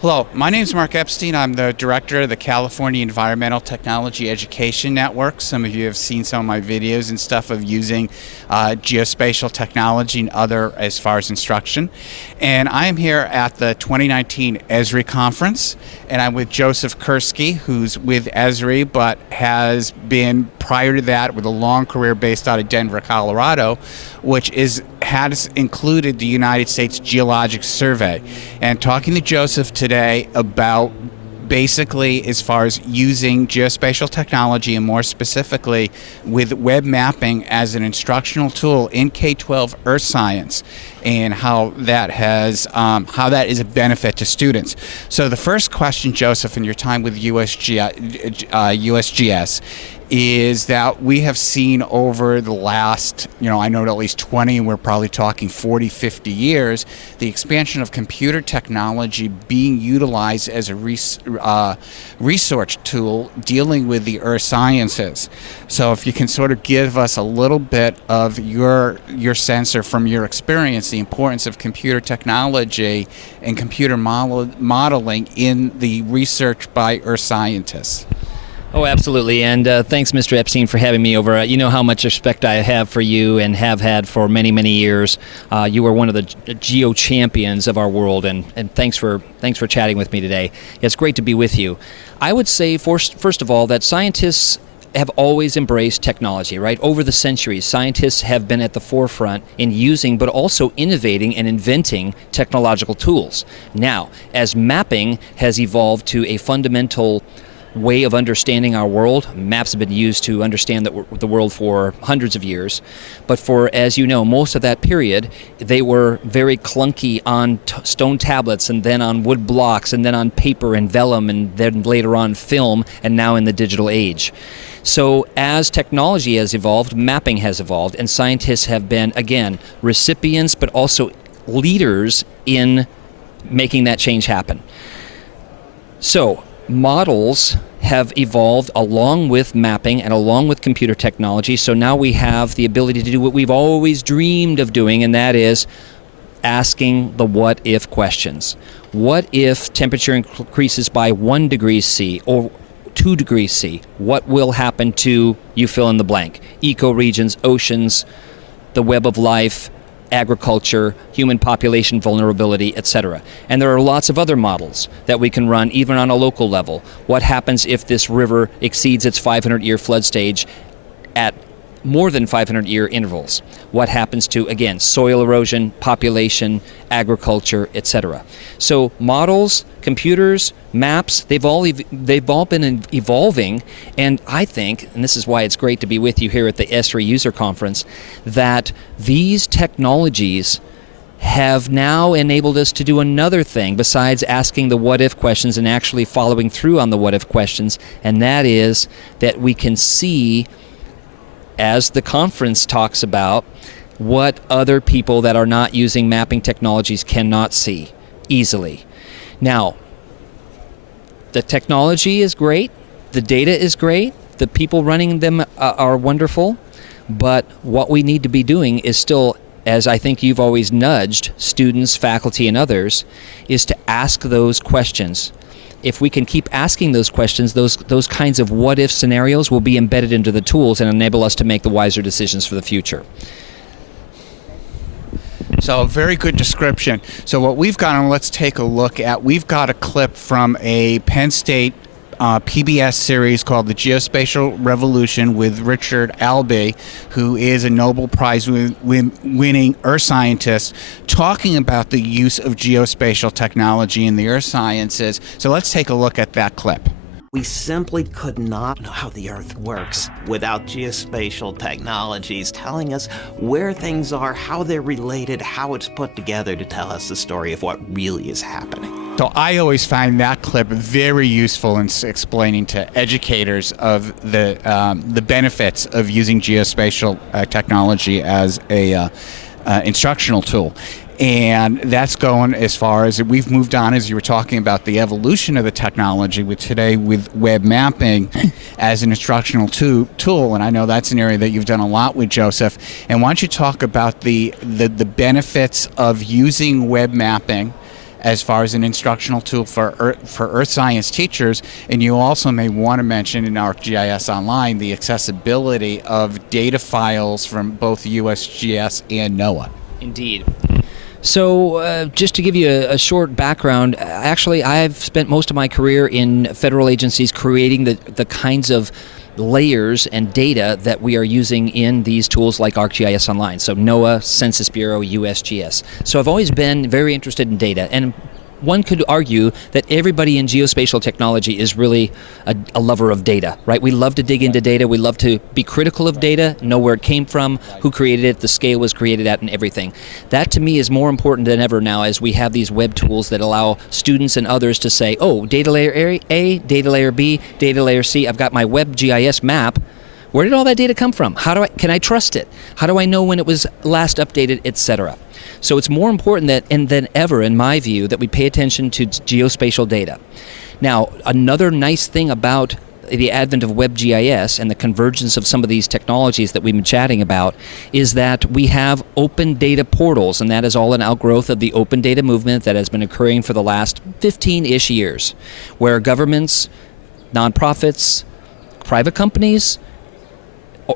Hello, my name is Mark Epstein. I'm the director of the California Environmental Technology Education Network. Some of you have seen some of my videos and stuff of using geospatial technology and other as far as instruction. And I am here at the 2019 Esri Conference, and I'm with Joseph Kerski, who's with Esri, but has been prior to that with a long career based out of Denver, Colorado, which has included the United States Geologic Survey. And talking to Joseph today about basically as far as using geospatial technology and more specifically with web mapping as an instructional tool in K12 earth science and how that is a benefit to students. So the first question, Joseph, in your time with USGS is that we have seen over the last, I know at least 20, and we're probably talking 40, 50 years, the expansion of computer technology being utilized as a research tool dealing with the earth sciences. So if you can sort of give us a little bit of your sense or from your experience, the importance of computer technology and computer modeling in the research by earth scientists. Oh, absolutely. And thanks, Mr. Epstein, for having me over. You know how much respect I have for you and have had for many, many years. You are one of the geo champions of our world, and thanks for chatting with me today. It's great to be with you. I would say, first of all, that scientists have always embraced technology, right? Over the centuries, scientists have been at the forefront in using, but also innovating and inventing technological tools. Now, as mapping has evolved to a fundamental way of understanding our world. Maps have been used to understand the world for hundreds of years, but for, as you know, most of that period, they were very clunky on stone tablets, and then on wood blocks, and then on paper and vellum, and then later on film, and now in the digital age. So as technology has evolved, mapping has evolved, and scientists have been, again, recipients, but also leaders in making that change happen. So models have evolved along with mapping and along with computer technology, so now we have the ability to do what we've always dreamed of doing, and that is asking the what-if questions. What if temperature increases by 1 degree C or 2 degrees C? What will happen to, you fill in the blank, ecoregions, oceans, the web of life, agriculture, human population vulnerability, etc. And there are lots of other models that we can run even on a local level. What happens if this river exceeds its 500-year flood stage at more than 500-year intervals? What happens to, again, soil erosion, population, agriculture, etc.? So models, computers, maps, they've all been evolving, and I think, and this is why it's great to be with you here at the Esri User Conference, that these technologies have now enabled us to do another thing besides asking the what-if questions and actually following through on the what-if questions, and that is that we can see, as the conference talks about, what other people that are not using mapping technologies cannot see easily. Now, the technology is great, the data is great, the people running them are wonderful, but what we need to be doing is still, as I think you've always nudged students, faculty, and others, is to ask those questions. If we can keep asking those questions, those kinds of what-if scenarios will be embedded into the tools and enable us to make the wiser decisions for the future. So, very good description. So what we've got, and let's take a look at, we've got a clip from a Penn State PBS series called The Geospatial Revolution with Richard Albee, who is a Nobel Prize winning earth scientist, talking about the use of geospatial technology in the earth sciences. So let's take a look at that clip. We simply could not know how the Earth works without geospatial technologies telling us where things are, how they're related, how it's put together to tell us the story of what really is happening. So I always find that clip very useful in explaining to educators of the benefits of using geospatial technology as a instructional tool. And that's going as far as we've moved on, as you were talking about the evolution of the technology with today with web mapping as an instructional tool. And I know that's an area that you've done a lot with, Joseph. And why don't you talk about the benefits of using web mapping as far as an instructional tool for earth science teachers. And you also may want to mention in ArcGIS Online the accessibility of data files from both USGS and NOAA. Indeed. So just to give you a short background, actually I've spent most of my career in federal agencies creating the kinds of layers and data that we are using in these tools like ArcGIS Online. So NOAA, Census Bureau, USGS. So I've always been very interested in data, and one could argue that everybody in geospatial technology is really a lover of data, right? We love to dig into data. We love to be critical of data, know where it came from, who created it, the scale was created at, and everything. That to me is more important than ever now as we have these web tools that allow students and others to say, oh, data layer A, data layer B, data layer C, I've got my web GIS map. Where did all that data come from? Can I trust it? How do I know when it was last updated, etc.? So it's more important than ever, in my view, that we pay attention to geospatial data. Now, another nice thing about the advent of WebGIS and the convergence of some of these technologies that we've been chatting about is that we have open data portals, and that is all an outgrowth of the open data movement that has been occurring for the last 15-ish years, where governments, nonprofits, private companies,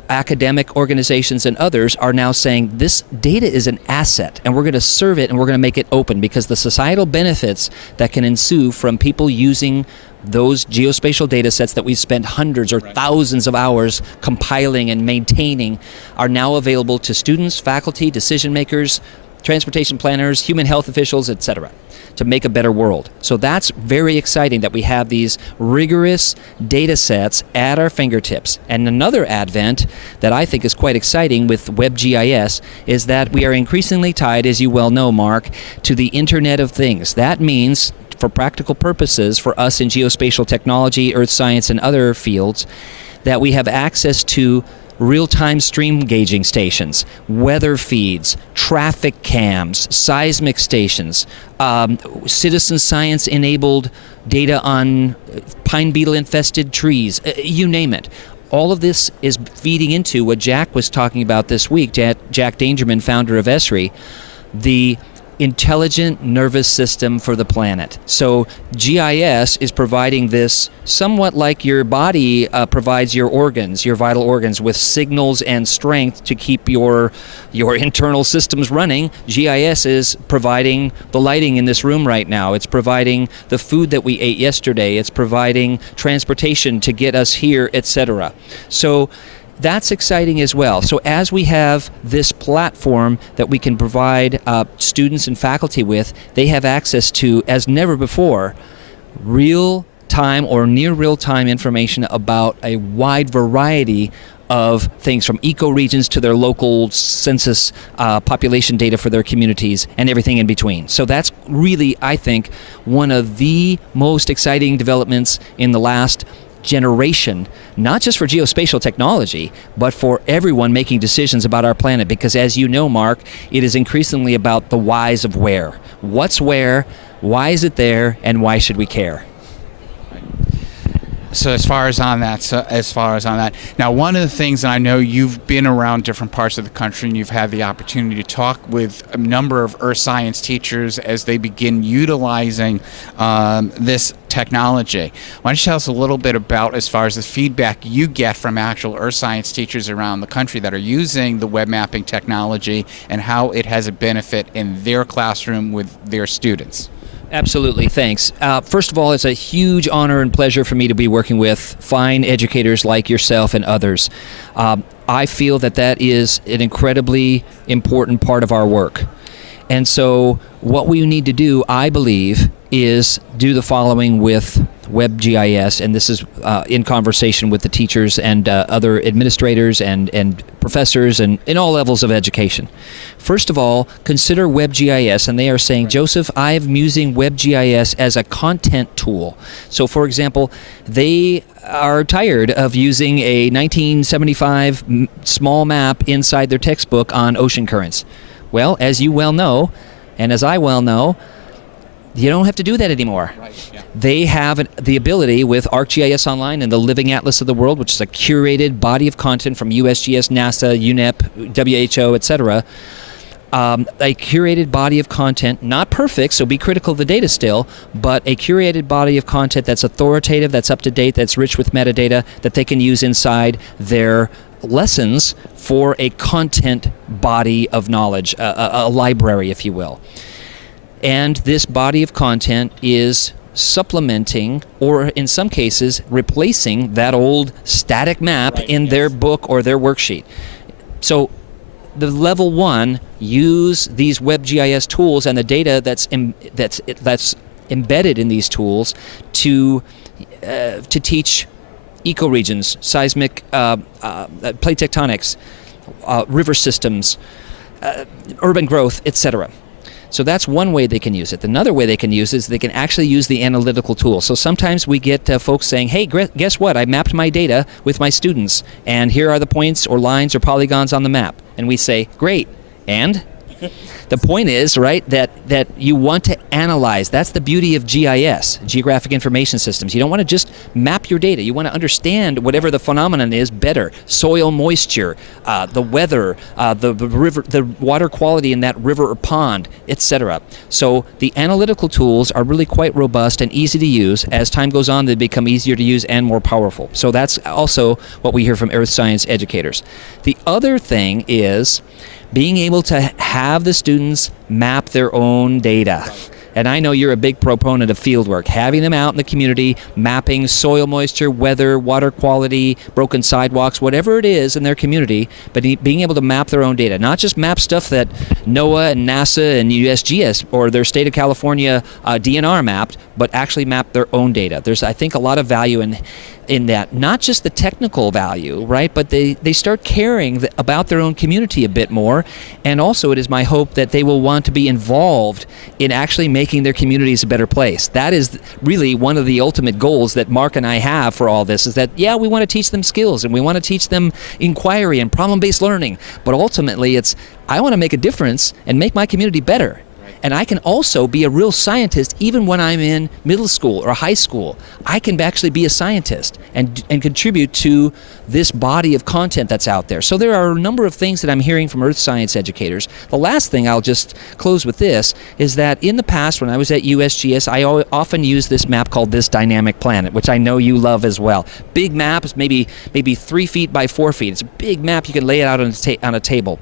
academic organizations and others are now saying this data is an asset and we're going to serve it and we're going to make it open, because the societal benefits that can ensue from people using those geospatial data sets that we've spent hundreds or thousands of hours compiling and maintaining are now available to students, faculty, decision makers, transportation planners, human health officials, etc., to make a better world. So that's very exciting that we have these rigorous data sets at our fingertips. And another advent that I think is quite exciting with WebGIS is that we are increasingly tied, as you well know, Mark, to the Internet of Things. That means, for practical purposes, for us in geospatial technology, earth science, and other fields, that we have access to real-time stream gauging stations, weather feeds, traffic cams, seismic stations, citizen science-enabled data on pine beetle-infested trees, you name it. All of this is feeding into what Jack was talking about this week, Jack Dangerman, founder of ESRI, the intelligent nervous system for the planet. So GIS is providing this somewhat like your body provides your organs, your vital organs, with signals and strength to keep your internal systems running. GIS is providing the lighting in this room right now. It's providing the food that we ate yesterday. It's providing transportation to get us here, etc. So that's exciting as well. So as we have this platform that we can provide students and faculty with, they have access to, as never before, real-time or near real-time information about a wide variety of things, from ecoregions to their local census population data for their communities and everything in between. So that's really, I think, one of the most exciting developments in the last generation, not just for geospatial technology, but for everyone making decisions about our planet. Because as you know, Mark, it is increasingly about the whys of where. What's where, why is it there, and why should we care? So as far as on that, now one of the things, and I know you've been around different parts of the country and you've had the opportunity to talk with a number of earth science teachers as they begin utilizing this technology. Why don't you tell us a little bit about, as far as the feedback you get from actual earth science teachers around the country that are using the web mapping technology and how it has a benefit in their classroom with their students? Absolutely, thanks. First of all, it's a huge honor and pleasure for me to be working with fine educators like yourself and others. I feel that is an incredibly important part of our work. And so what we need to do, I believe, is do the following with WebGIS, and this is in conversation with the teachers and other administrators and professors and in all levels of education. First of all, consider WebGIS, and they are saying, Joseph, I'm using WebGIS as a content tool. So for example, they are tired of using a 1975 small map inside their textbook on ocean currents. Well, as you well know, and as I well know, you don't have to do that anymore. Right, yeah. They have the ability with ArcGIS Online and the Living Atlas of the World, which is a curated body of content from USGS, NASA, UNEP, WHO, etc., a curated body of content, not perfect, so be critical of the data still, but a curated body of content that's authoritative, that's up to date, that's rich with metadata that they can use inside their lessons for a content body of knowledge, a library, if you will. And this body of content is supplementing, or in some cases replacing, that old static map in their book or their worksheet. So the level 1, use these WebGIS tools and the data that's embedded in these tools to teach ecoregions, seismic plate tectonics, river systems, urban growth, etc. So that's one way they can use it. Another way they can use it is they can actually use the analytical tool. So sometimes we get folks saying, hey, guess what? I mapped my data with my students, and here are the points or lines or polygons on the map. And we say, great, and? The point is, right, that you want to analyze. That's the beauty of GIS, Geographic Information Systems. You don't want to just map your data. You want to understand whatever the phenomenon is better. Soil moisture, the weather, the river, the water quality in that river or pond, etc. So the analytical tools are really quite robust and easy to use. As time goes on, they become easier to use and more powerful. So that's also what we hear from earth science educators. The other thing is being able to have the students map their own data. And I know you're a big proponent of fieldwork, having them out in the community, mapping soil moisture, weather, water quality, broken sidewalks, whatever it is in their community, but being able to map their own data, not just map stuff that NOAA and NASA and USGS or their state of California DNR mapped, but actually map their own data. There's, I think, a lot of value in that, not just the technical value, right, but they start caring about their own community a bit more, and also it is my hope that they will want to be involved in actually making their communities a better place. That is really one of the ultimate goals that Mark and I have for all this, is that, yeah, we want to teach them skills and we want to teach them inquiry and problem-based learning, but ultimately it's, I want to make a difference and make my community better. And I can also be a real scientist even when I'm in middle school or high school. I can actually be a scientist and contribute to this body of content that's out there. So there are a number of things that I'm hearing from earth science educators. The last thing, I'll just close with this, is that in the past when I was at USGS, I often used this map called This Dynamic Planet, which I know you love as well. Big map, is maybe 3 feet by 4 feet. It's a big map, you can lay it out on a table.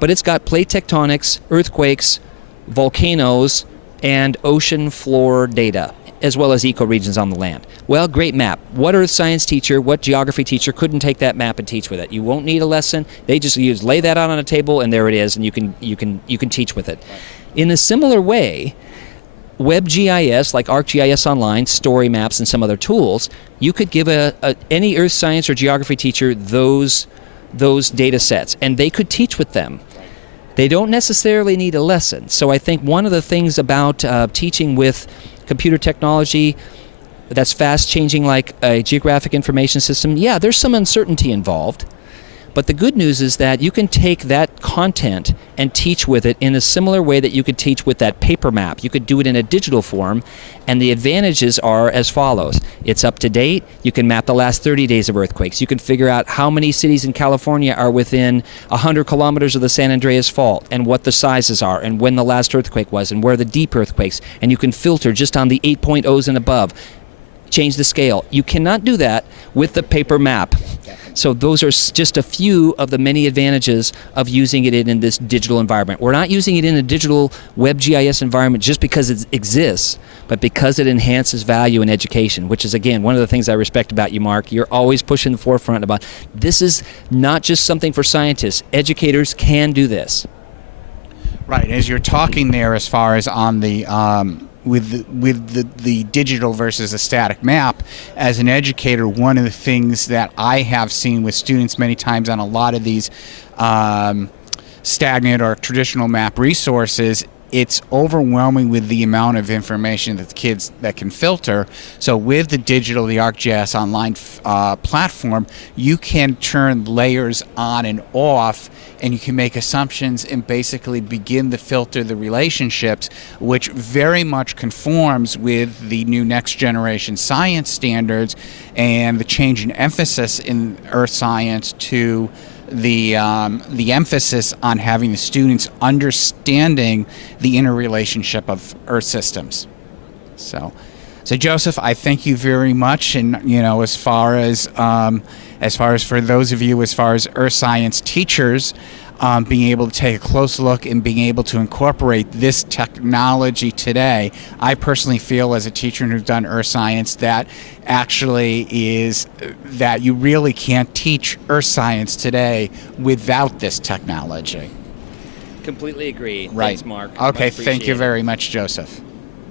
But it's got plate tectonics, earthquakes, volcanoes, and ocean floor data, as well as ecoregions on the land. Well, great map. What earth science teacher, what geography teacher couldn't take that map and teach with it? You won't need a lesson. They just lay that out on a table, and there it is, and you can teach with it. In a similar way, WebGIS, like ArcGIS Online, story maps, and some other tools, you could give any earth science or geography teacher those data sets, and they could teach with them. They don't necessarily need a lesson. So I think one of the things about teaching with computer technology that's fast changing, like a geographic information system, yeah, there's some uncertainty involved. But the good news is that you can take that content and teach with it in a similar way that you could teach with that paper map. You could do it in a digital form, and the advantages are as follows. It's up to date. You can map the last 30 days of earthquakes. You can figure out how many cities in California are within 100 kilometers of the San Andreas Fault, and what the sizes are, and when the last earthquake was, and where the deep earthquakes. And you can filter just on the 8.0s and above. Change the scale. You cannot do that with the paper map. So those are just a few of the many advantages of using it in this digital environment. We're not using it in a digital WebGIS environment just because it exists, but because it enhances value in education, which is, again, one of the things I respect about you, Mark. You're always pushing the forefront about this is not just something for scientists. Educators can do this. Right. As you're talking there, as far as on the with the digital versus the static map, as an educator, one of the things that I have seen with students many times on a lot of these stagnant or traditional map resources, it's overwhelming with the amount of information that the kids that can filter. So with the digital, the ArcGIS Online platform, you can turn layers on and off, and you can make assumptions and basically begin to filter the relationships, which very much conforms with the new next generation science standards and the change in emphasis in earth science to the emphasis on having the students understanding the interrelationship of Earth systems. So Joseph, I thank you very much. And as far as for those of you, as far as Earth science teachers, being able to take a close look and being able to incorporate this technology today, I personally feel as a teacher who's done Earth science that actually is that you really can't teach Earth science today without this technology. Completely agree. Right. Thanks, Mark. Okay, Much thank you appreciated. very much, Joseph.